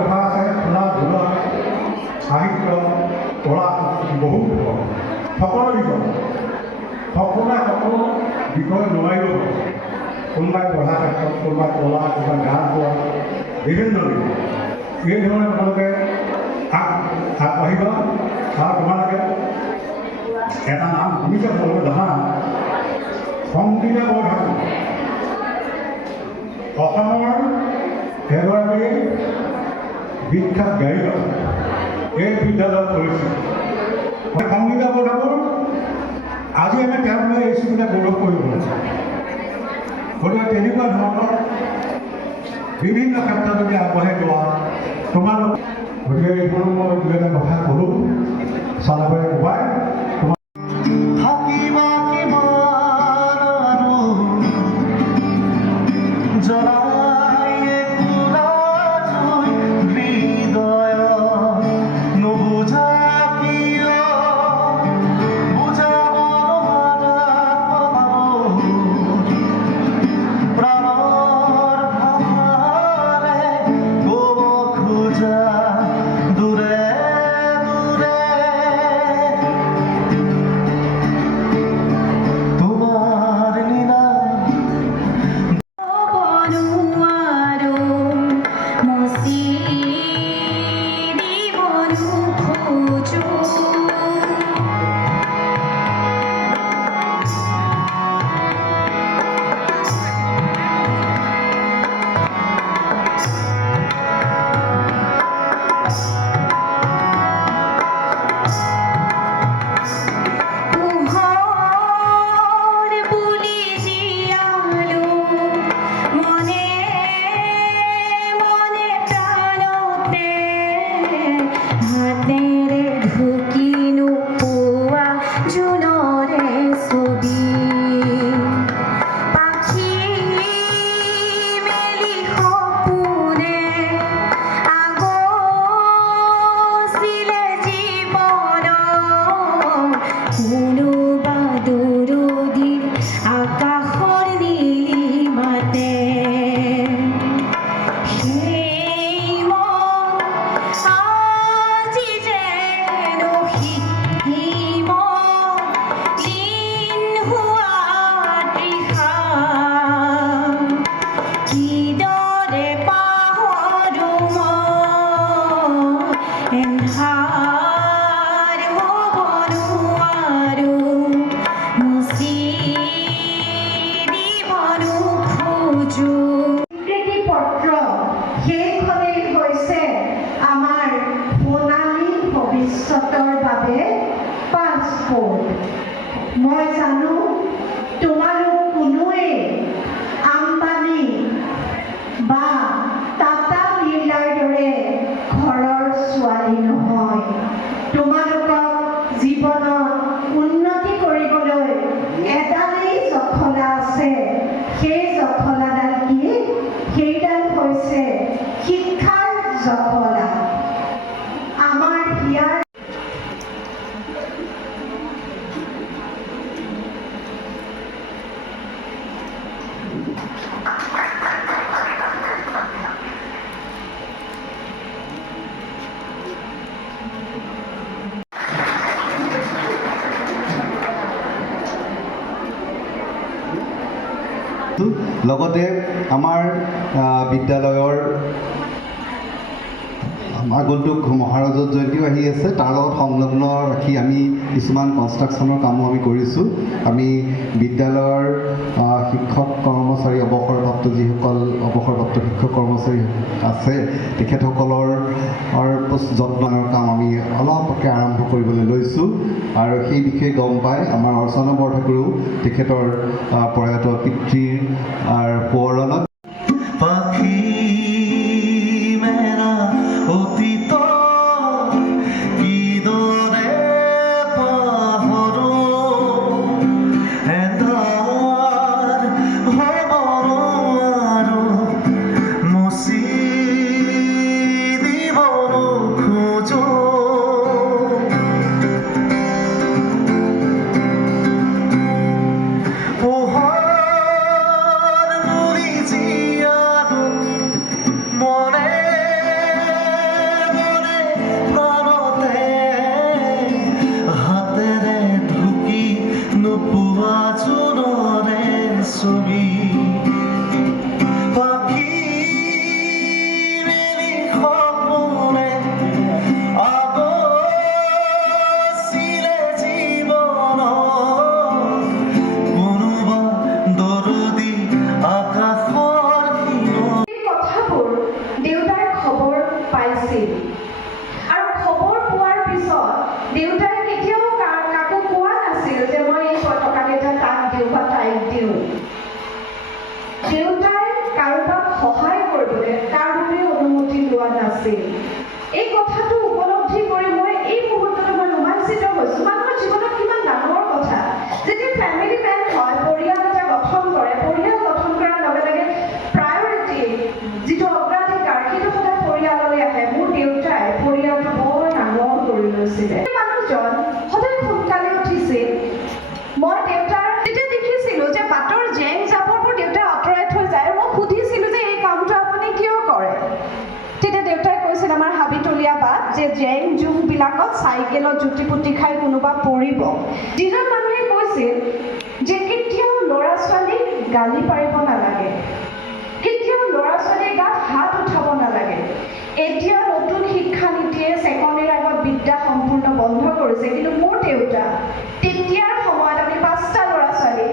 কথা আছে খেলা ধূলা সাহিত্য কলা বহুত সকলো বিষয় সকলোৱে সকলো বিষয় নোৱাৰিব কোনোবাই পঢ়া ক্ষেত্ৰত কোনোবাই কলা কোনোবাই গান গোৱা বিভিন্ন বিষয় এইধৰণে তোমালোকে আগবাঢ়িবা আৰু তোমালোকে এটা নাম শুনিছে তোমালোকে জানা সংগীতা বৰঠাকুৰ অসমৰ এগৰাকী বিখ্যাত গায়িকা এই বিদ্যালয়ত পঢ়িছিল সংগীতা বৰঠাকুৰ আজি আমি তেওঁক লৈ আহিছোঁ বুলি গৌৰৱ কৰিব লাগে গতিকে তেনেকুৱা ধৰণৰ বিভিন্ন ক্ষেত্ৰত যদি আগবাঢ়ি যোৱা তোমালোক গতিকে এইবোৰ মই দুই এটা কথা ক'লোঁ চালাবৰে কোবাই মই জানো তোমালোক কোনোৱে আম্বানী বা টাটা বিৰলাৰ দৰে ঘৰৰ ছোৱালী নহয় তোমালোকক জীৱনত উন্নতি কৰিবলৈ এডালেই জখলা আছে সেই জখলাডাল কি সেইডাল হৈছে শিক্ষাৰ জখলা আমাৰ হিয়াৰ লগতে আমাৰ বিদ্যালয়ৰ আগন্তুক মহাৰাজত জয়ন্তীও আহি আছে তাৰ লগত সংলগ্ন ৰাখি আমি কিছুমান কনষ্ট্ৰাকশ্যনৰ কামো আমি কৰিছোঁ আমি বিদ্যালয়ৰ শিক্ষক কৰ্মচাৰী অৱসৰপ্ৰাপ্ত যিসকল অৱসৰপ্ৰাপ্ত শিক্ষক কৰ্মচাৰী আছে তেখেতসকলৰ যত্নৰ কাম আমি অলপকৈ আৰম্ভ কৰিবলৈ লৈছোঁ আৰু সেই বিষয়ে গম পাই আমাৰ অৰ্চনা বৰঠাকুৰেও তেখেতৰ প্ৰয়াত পিতৃৰ সোঁৱৰণত চাইকেলত জুতি পুতি খাই কোনোবা পৰিব। যিজন মানুহে কৈছিল যে কেতিয়াও ল'ৰা ছোৱালীক গালি পাৰিব নালাগে, কেতিয়াও ল'ৰা ছোৱালীৰ গাত হাত উঠাব নালাগে। এতিয়া নতুন শিক্ষানীতিয়ে ছেকেণ্ডেৰীৰ আগত বিদ্যা সম্পূৰ্ণ বন্ধ কৰিছে, কিন্তু মোৰ দেউতা তেতিয়াৰ সময়ত আমি 5টা ল'ৰা ছোৱালী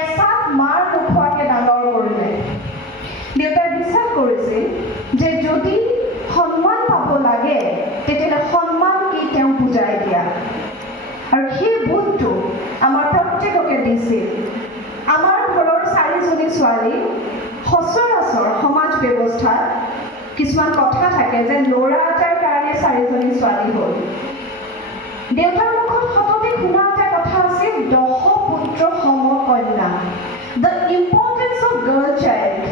এচাত মাৰ নোখোৱাকৈ ডাঙৰ কৰিলে। দেউতাই বিশ্বাস কৰিছিল যে যদি সন্মান পাব লাগে তেতিয়াহ'লে সন্মান কি তেওঁ বুজাই দিয়া, আৰু সেই বোধটো আমাৰ প্ৰত্যেককে দিছিল। আমাৰ ঘৰৰ 4জনী ছোৱালী সচৰাচৰ সমাজ ব্যৱস্থাত কিছুমান কথা থাকে যে ল'ৰা এটাৰ কাৰণে 4জনী ছোৱালী হ'ল। দেউতাৰ মুখত সততে শুনা এটা কথা আছিল, 10 পুত্ৰ সম কন্যা, the importance of girl child.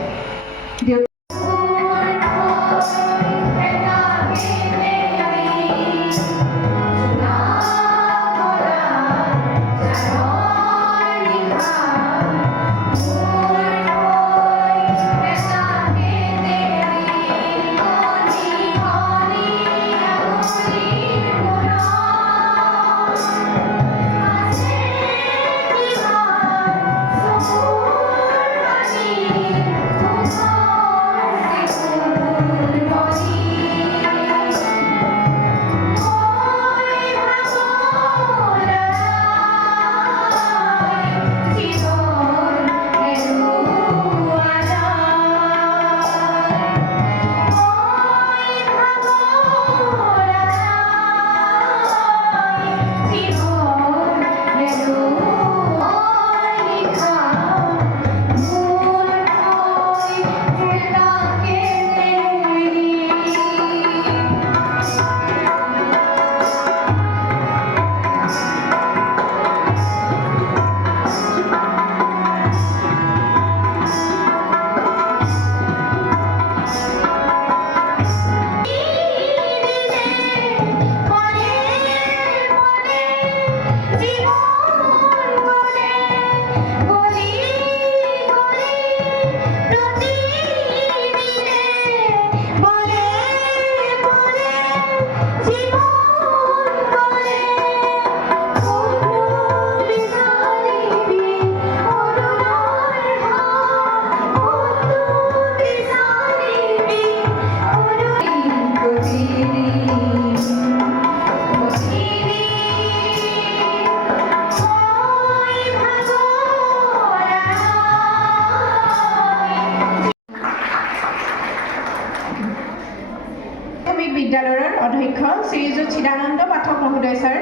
বিদ্যালয়ৰ অধ্যক্ষ শ্ৰীযুত চিদানন্দ পাঠক মহোদয় ছাৰ।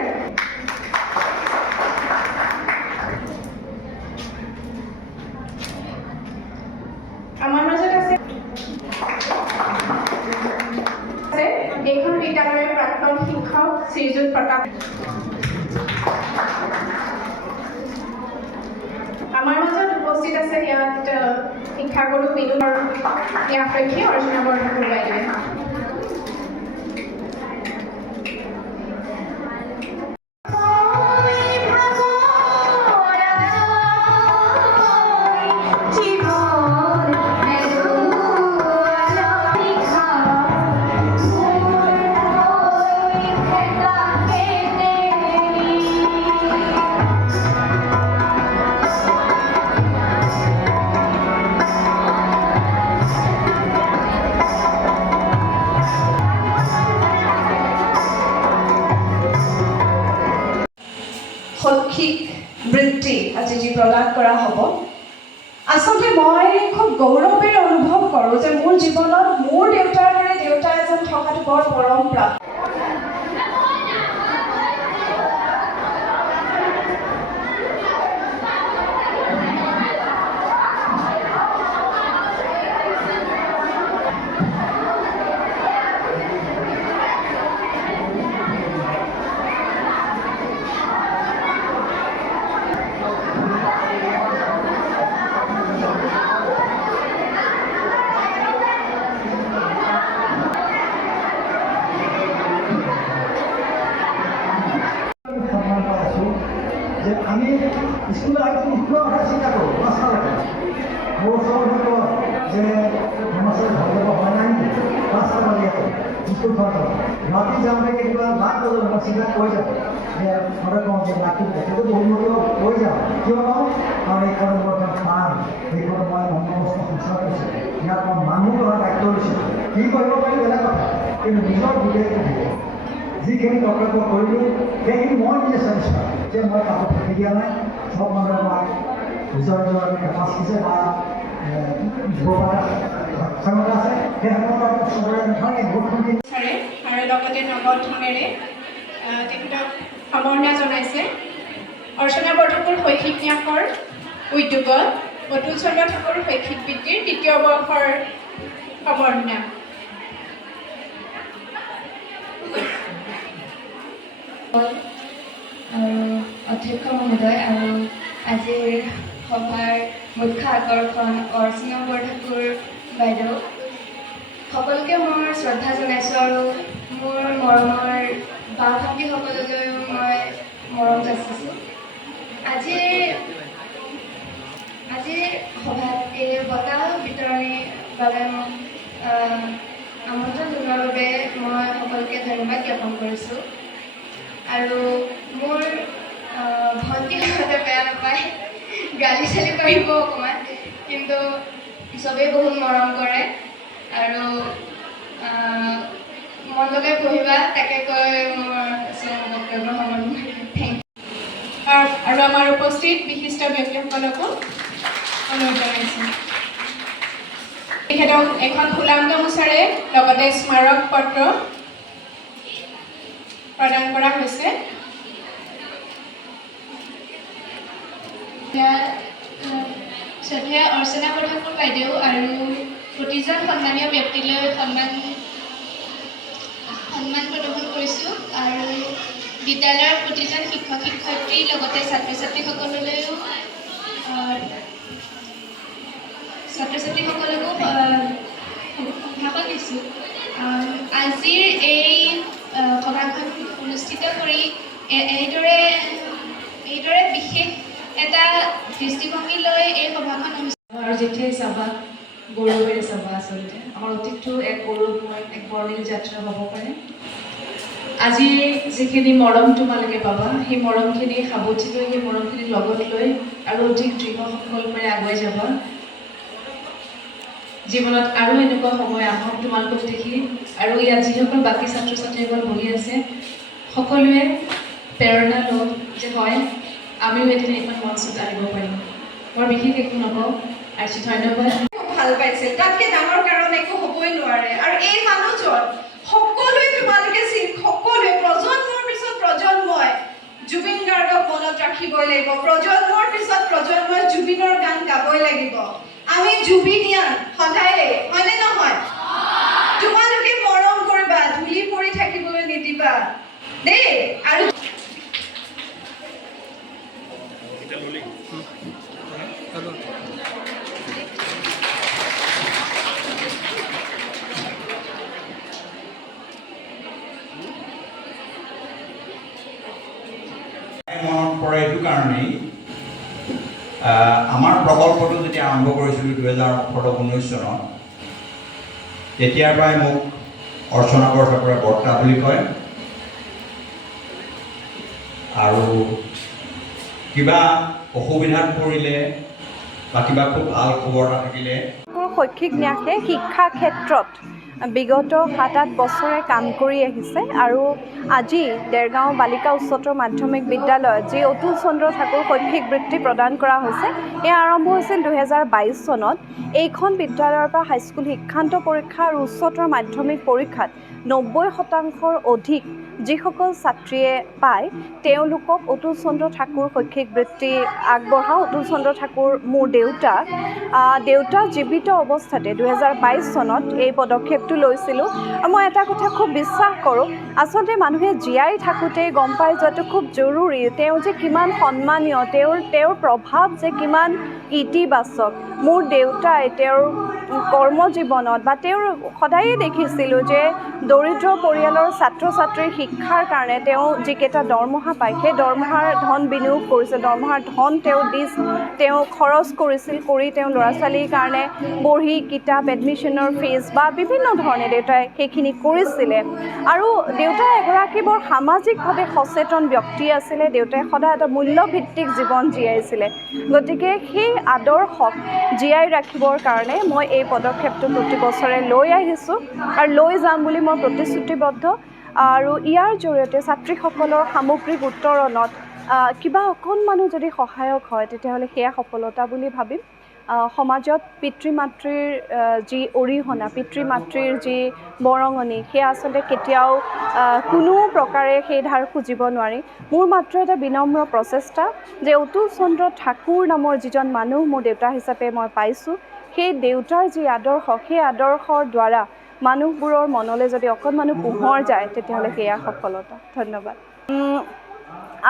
আমাৰ মাজত আছে এইখন বিদ্যালয়ৰ প্ৰাক্তন শিক্ষক শ্ৰীযুত প্ৰতাপ। আমাৰ মাজত উপস্থিত আছে ইয়াত শিক্ষাগুৰু বিনোদ আৰু ন্যাসাক্ষী অৰ্চনা বৰঠাকুৰ বাইদেৱে। শৈক্ষিক বৃত্তি আজি যি প্ৰদান কৰা হ'ব, আচলতে মই খুব গৌৰৱেৰে অনুভৱ কৰোঁ যে মোৰ জীৱনত মোৰ দেউতাৰ দৰে দেউতা এজন থকাটো বৰ পৰম প্ৰাপ্ত। আমি স্কুলে শিক্ষক চিন্তা কৰোঁ, মাষ্টাৰ মোৰ ওচৰত যে মানুষের ভালো হয় নাই রাস্তা বাড়িয়ে স্কুল খরচ রাতি যাবে কিংবা লাখ চিন্তা কৈ যাব যে ঘরে কম যে লাখি কিন্তু বহু লোক কৈ যাওঁ কিয়নো আৰু এইখন বৰ্তমান পান এইখন মই অন্নবস্ত্ৰ সঞ্চাৰ কৰিছোঁ ইয়াত মই মানুহ কৰাৰ দায়িত্ব লৈছোঁ কি কৰিব পাৰি বেলেগ কথা কিন্তু নিজৰ বিবেকটো দিব যিখিনি কৰ্তব্য কৰিলোঁ সেইখিনি মই নিজে চেষ্টা যে মই কাকো ফাঁকি দিয়া নাই সব মানুহৰ মই নিজৰ নিজৰ কেপাচিটি বা ক্ষমতা আছে সেই ক্ষমতা চবৰে নাথাকে বহুতখিনি ছাৰে আৰু লগতে নগদ ধনেৰে তেখেতক সম্বৰ্ধনা জনাইছে অৰ্চনা বৰঠাকুৰ শৈক্ষিক ন্যাসৰ উদ্যোগত অতুল চন্দ্ৰ ঠাকুৰ শৈক্ষিক বৃত্তিৰ ৩য় বৰ্ষৰ সম্বৰ্ধনা অধ্যক্ষ মহোদয় আৰু আজিৰ সভাৰ মুখ্য আকৰ্ষণ অৰ্চনা বৰঠাকুৰ বাইদেউ সকলোকে মই শ্ৰদ্ধা জনাইছোঁ আৰু মোৰ মৰমৰ বাও ভণ্টিসকললৈও মই মৰম যাচিছোঁ আজিৰ সভাত এই বঁটা বিতৰণিৰ বাবে মোক আমন্ত্ৰণ জনোৱাৰ বাবে মই সকলোকে ধন্যবাদ জ্ঞাপন কৰিছোঁ আৰু মোৰ ভণ্টিহঁতে বেয়া নাপায় গালি চালি পাৰিব অকণমান কিন্তু চবেই বহুত মৰম কৰে আৰু মন লগাই পঢ়িবা তাকে কৈ মোৰ বক্তব্য সামৰণি থেংক ইউ আৰু আমাৰ উপস্থিত বিশিষ্ট ব্যক্তিসকলকো অনুৰোধ জনাইছোঁ তেখেতক এখন ফুলাম গামোচাৰে লগতে স্মাৰক পত্ৰ প্ৰদান কৰা হৈছে শ্ৰদ্ধেয় অৰ্চনা বৰঠাকুৰ বাইদেউ আৰু প্ৰতিজন সন্মানীয় ব্যক্তিলৈ সন্মান প্ৰদৰ্শন কৰিছোঁ আৰু বিদ্যালয়ৰ প্ৰতিজন শিক্ষক শিক্ষয়িত্ৰী লগতে ছাত্ৰ ছাত্ৰীসকললৈও ভাষণ দিছোঁ আজিৰ এই সভাখন অনুষ্ঠিত কৰি এইদৰে বিশেষ এটা দৃষ্টিভংগী লৈ এই সভাখন আৰু যেতিয়াই চাবা গৌৰৱেৰে চাবা আচলতে আমাৰ অতীতটো এক গৌৰৱময় এক বৰ্ণিল যাত্ৰা হ'ব পাৰে আজি যিখিনি মৰম তোমালোকে পাবা সেই মৰমখিনি সাৱটি লৈ সেই মৰমখিনি লগত লৈ আৰু অধিক দৃঢ় সংকল্পৰে আগুৱাই যাবা জীৱনত আৰু এনেকুৱা সময় আহক তোমালোকক দেখি আৰু ইয়াত যিসকল বাকী ছাত্ৰ ছাত্ৰীসকল বহি আছে সকলোৱে প্ৰেৰণা লওক যে হয় আমিও এদিন এখন মঞ্চত আহিব পাৰিম বৰ বিশেষ একো নকওঁ আৰু ধন্যবাদ ভাল পাইছিল তাতকৈ ডাঙৰ কাৰণ একো হ'বই নোৱাৰে আৰু এই মানুহজন সকলোৱে তোমালোকে সকলোৱে প্ৰজন্মৰ পিছত প্ৰজন্মই জুবিন গাৰ্গক মনত ৰাখিবই লাগিব প্ৰজন্মৰ পিছত প্ৰজন্মই জুবিনৰ গান গাবই লাগিব আমি জুবিনিয়ান সদায় হয়নে নহয় তোমালোকে মৰম কৰিবা ধূলি পৰি থাকিবলৈ নিদিবা দেই আৰু মনত পৰে এইটো কাৰণেই আমাৰ প্ৰকল্পটো যেতিয়া আৰম্ভ কৰিছিলোঁ 2018-19 চনত তেতিয়াৰ পৰাই মোক অৰ্চনা বৰঠাকুৰে বৰ্তা বুলি কয় আৰু কিবা অসুবিধাত পৰিলে বা কিবা খুব ভাল খবৰ এটা থাকিলে শৈক্ষিক ন্যাসে শিক্ষা ক্ষেত্ৰত বিগত 7-8 বছৰে কাম কৰি আহিছে আৰু আজি দেৰগাঁও বালিকা উচ্চতৰ মাধ্যমিক বিদ্যালয়ত যি অতুল চন্দ্ৰ ঠাকুৰ শৈক্ষিক বৃত্তি প্ৰদান কৰা হৈছে এয়া আৰম্ভ হৈছিল 2022 চনত এইখন বিদ্যালয়ৰ পৰা হাইস্কুল শিক্ষান্ত পৰীক্ষা আৰু উচ্চতৰ মাধ্যমিক পৰীক্ষাত 90% অধিক যিসকল ছাত্ৰীয়ে পায় তেওঁলোকক অতুল চন্দ্ৰ ঠাকুৰ শৈক্ষিক বৃত্তি আগবঢ়াওঁ অতুল চন্দ্ৰ ঠাকুৰ মোৰ দেউতা জীৱিত অৱস্থাতে 2022 চনত এই পদক্ষেপটো লৈছিলোঁ আৰু মই এটা কথা খুব বিশ্বাস কৰোঁ আচলতে মানুহে জীয়াই থাকোঁতেই গম পাই যোৱাটো খুব জৰুৰী তেওঁ যে কিমান সন্মানীয় তেওঁৰ প্ৰভাৱ যে কিমান ইতিবাচক মোৰ দেউতাই তেওঁৰ কৰ্মজীৱনত বা তেওঁৰ সদায়ে দেখিছিলোঁ যে দৰিদ্ৰ পৰিয়ালৰ ছাত্ৰ ছাত্ৰীৰ শিক্ষাৰ কাৰণে তেওঁ যিকেইটা দৰমহা পায় সেই দৰমহাৰ ধন বিনিয়োগ কৰিছে, দৰমহাৰ ধন তেওঁ খৰচ কৰিছিল, কৰি তেওঁ ল'ৰা ছোৱালীৰ কাৰণে বহি কিতাপ এডমিশ্যনৰ ফিজ বা বিভিন্ন ধৰণে দেউতাই সেইখিনি কৰিছিলে। আৰু দেউতাই এগৰাকী বৰ সামাজিকভাৱে সচেতন ব্যক্তি আছিলে। দেউতাই সদায় এটা মূল্যভিত্তিক জীৱন জীয়াইছিলে। গতিকে সেই আদৰ্শক জীয়াই ৰাখিবৰ কাৰণে মই এই পদক্ষেপটো প্ৰতি বছৰে লৈ আহিছোঁ আৰু লৈ যাম বুলি মই প্ৰতিশ্ৰুতিবদ্ধ। আৰু ইয়াৰ জৰিয়তে ছাত্ৰীসকলৰ সামগ্ৰিক উত্তৰণত কিবা অকণমানো যদি সহায়ক হয় তেতিয়াহ'লে সেয়া সফলতা বুলি ভাবিম। সমাজত পিতৃ মাতৃৰ যি অৰিহণা, পিতৃ মাতৃৰ যি বৰঙণি, সেয়া আচলতে কেতিয়াও কোনো প্ৰকাৰে সেই ধাৰ খুজিব নোৱাৰি। মোৰ মাত্ৰ এটা বিনম্ৰ প্ৰচেষ্টা যে অতুল চন্দ্ৰ ঠাকুৰ নামৰ যিজন মানুহ মোৰ দেউতা হিচাপে মই পাইছোঁ, সেই দেউতাৰ যি আদৰ্শ, সেই আদৰ্শৰ দ্বাৰা মানুহবোৰৰ মনলৈ যদি অকণমানো পোহৰ যায় তেতিয়াহ'লে সেয়া সফলতা। ধন্যবাদ।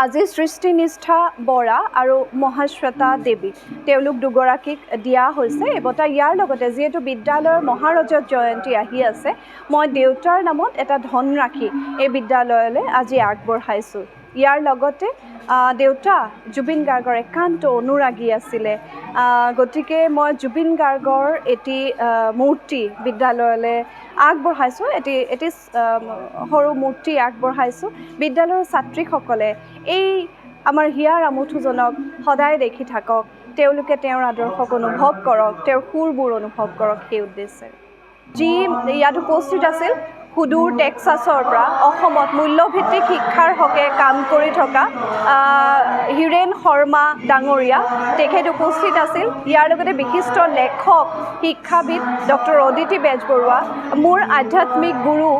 আজি সৃষ্টিনিষ্ঠা বৰা আৰু মহাশ্বেতা দেৱী, তেওঁলোক দুগৰাকীক দিয়া হৈছে এই বঁটা। ইয়াৰ লগতে যিহেতু বিদ্যালয়ৰ মহাৰজত জয়ন্তী আহি আছে, মই দেউতাৰ নামত এটা ধনৰাশি এই বিদ্যালয়লৈ আজি আগবঢ়াইছোঁ। ইয়াৰ লগতে দেউতা জুবিন গাৰ্গৰ একান্ত অনুৰাগী আছিলে, গতিকে মই জুবিন গাৰ্গৰ এটি মূৰ্তি বিদ্যালয়লৈ আগবঢ়াইছোঁ, এটি সৰু মূৰ্তি আগবঢ়াইছোঁ। বিদ্যালয়ৰ ছাত্ৰীসকলে এই আমাৰ হিয়াৰ আমঠুজনক সদায় দেখি থাকক, তেওঁলোকে তেওঁৰ আদৰ্শক অনুভৱ কৰক, তেওঁৰ সুৰবোৰ অনুভৱ কৰক, সেই উদ্দেশ্যে। যি ইয়াত উপস্থিত আছিল সুদূৰ টেক্সাছৰ পৰা অসমত মূল্যভিত্তিক শিক্ষাৰ হকে কাম কৰি থকা হীৰেণ শৰ্মা ডাঙৰীয়া, তেখেত উপস্থিত আছিল। ইয়াৰ লগতে বিশিষ্ট লেখক, শিক্ষাবিদ ডক্টৰ অদিতি বেজবৰুৱা, মোৰ আধ্যাত্মিক গুৰু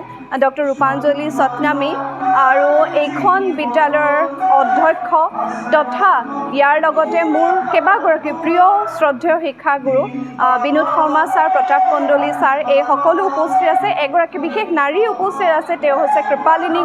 ডক্টৰ ৰূপাঞ্জলি সতনামী, আৰু এইখন বিদ্যালয়ৰ অধ্যক্ষ তথা ইয়াৰ লগতে মোৰ কেইবাগৰাকী প্ৰিয় শ্ৰদ্ধেয় শিক্ষাগুৰু বিনোদ শৰ্মা ছাৰ, প্ৰতাপ কন্দলী ছাৰ, এই সকলো উপস্থিত আছে। এগৰাকী বিশেষ নাৰী উপস্থিত আছে, তেওঁ হৈছে কৃপালিনী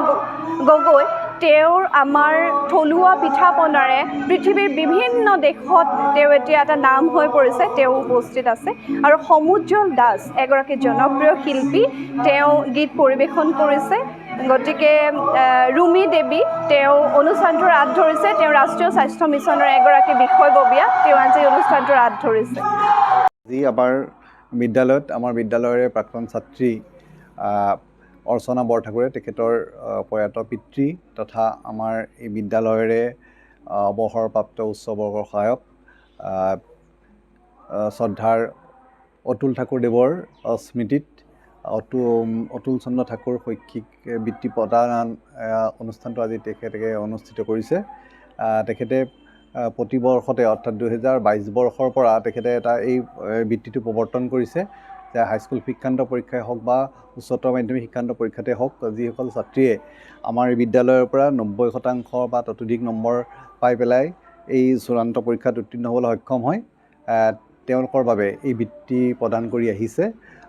গগৈ। তেওঁৰ আমাৰ থলুৱা পিঠা পনাৰে পৃথিৱীৰ বিভিন্ন দেশত তেওঁ এতিয়া এটা নাম হৈ পৰিছে, তেওঁ উপস্থিত আছে। আৰু সমুজ্জ্বল দাস, এগৰাকী জনপ্ৰিয় শিল্পী, তেওঁ গীত পৰিৱেশন কৰিছে। গতিকে ৰুমি দেৱী, তেওঁ অনুষ্ঠানটোৰ হাত ধৰিছে, তেওঁ ৰাষ্ট্ৰীয় স্বাস্থ্য মিছনৰ এগৰাকী বিষয়ববীয়া, তেওঁ আজি অনুষ্ঠানটোৰ হাত ধৰিছে। আজি আমাৰ বিদ্যালয়ৰে প্ৰাক্তন ছাত্ৰী অৰ্চনা বৰঠাকুৰে, তেখেতৰ প্ৰয়াত পিতৃ তথা আমাৰ এই বিদ্যালয়ৰে অৱসৰপ্ৰাপ্ত উচ্চ বৰ্গৰ সহায়ক শ্ৰদ্ধাৰ অতুল ঠাকুৰদেৱৰ স্মৃতিত অতুল চন্দ্ৰ ঠাকুৰ শৈক্ষিক বৃত্তি প্ৰদান অনুষ্ঠানটো আজি তেখেতে অনুষ্ঠিত কৰিছে। তেখেতে প্ৰতি বৰ্ষতে অৰ্থাৎ 2022 বৰ্ষৰ পৰা তেখেতে এই বৃত্তিটো প্ৰৱৰ্তন কৰিছে যে হাইস্কুল শিক্ষান্ত পৰীক্ষাই হওক বা উচ্চতৰ মাধ্যমিক শিক্ষান্ত পৰীক্ষাতে হওক, যিসকল ছাত্ৰীয়ে আমাৰ এই বিদ্যালয়ৰ পৰা 90% বা ততোধিক নম্বৰ পাই পেলাই এই চূড়ান্ত পৰীক্ষাত উত্তীৰ্ণ হ'বলৈ সক্ষম হয়, তেওঁলোকৰ বাবে এই বৃত্তি প্ৰদান কৰি আহিছে।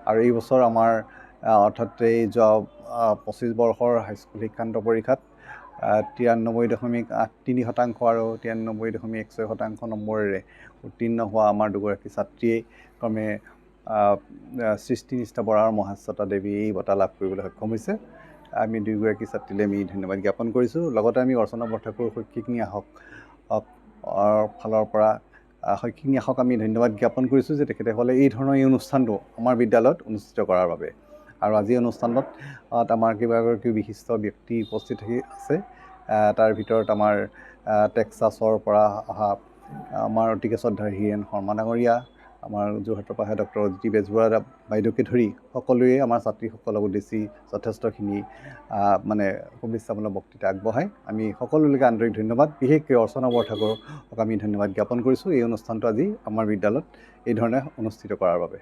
আৰু এই বছৰ আমাৰ অৰ্থাৎ এই যোৱা 25 বৰ্ষৰ হাইস্কুল শিক্ষান্ত পৰীক্ষাত 93.83% আৰু 93.16% নম্বৰেৰে উত্তীৰ্ণ হোৱা আমাৰ দুগৰাকী ছাত্ৰীয়ে ক্ৰমে সৃষ্টিনিষ্ঠা বৰা আৰু মহাশ্বেতা দেৱী এই বঁটা লাভ কৰিবলৈ সক্ষম হৈছে। আমি দুয়োগৰাকী ছাত্ৰীলৈ আমি ধন্যবাদ জ্ঞাপন কৰিছোঁ। লগতে আমি অৰ্চনা বৰঠাকুৰ শৈক্ষিক ন্যাসক ফালৰ পৰা শৈক্ষিক ন্যাসক আমি ধন্যবাদ জ্ঞাপন কৰিছোঁ যে তেখেতসকলে এই ধৰণৰ এই অনুষ্ঠানটো আমাৰ বিদ্যালয়ত অনুষ্ঠিত কৰাৰ বাবে। আৰু আজি অনুষ্ঠানত আমাৰ কেইবাগৰাকী বিশিষ্ট ব্যক্তি উপস্থিত আছে। তাৰ ভিতৰত আমাৰ টেক্সাছৰ পৰা অহা আমাৰ অতিকে শ্ৰদ্ধাৰ হীৰেণ শৰ্মা ডাঙৰীয়া, আমাৰ যোৰহাটৰ পৰা ডক্টৰ অদিতি বেজবৰুৱা বাইদেউকে ধৰি সকলোৱে আমাৰ ছাত্ৰীসকলক উদ্দেশ্যি যথেষ্টখিনি শুভেচ্ছামূলক বক্তৃতা আগবঢ়ায়। আমি সকলোলৈকে আন্তৰিক ধন্যবাদ, বিশেষকৈ অৰ্চনা বৰঠাকুৰক আমি ধন্যবাদ জ্ঞাপন কৰিছোঁ এই অনুষ্ঠানটো আজি আমাৰ বিদ্যালয়ত এই ধৰণে অনুষ্ঠিত কৰাৰ বাবে।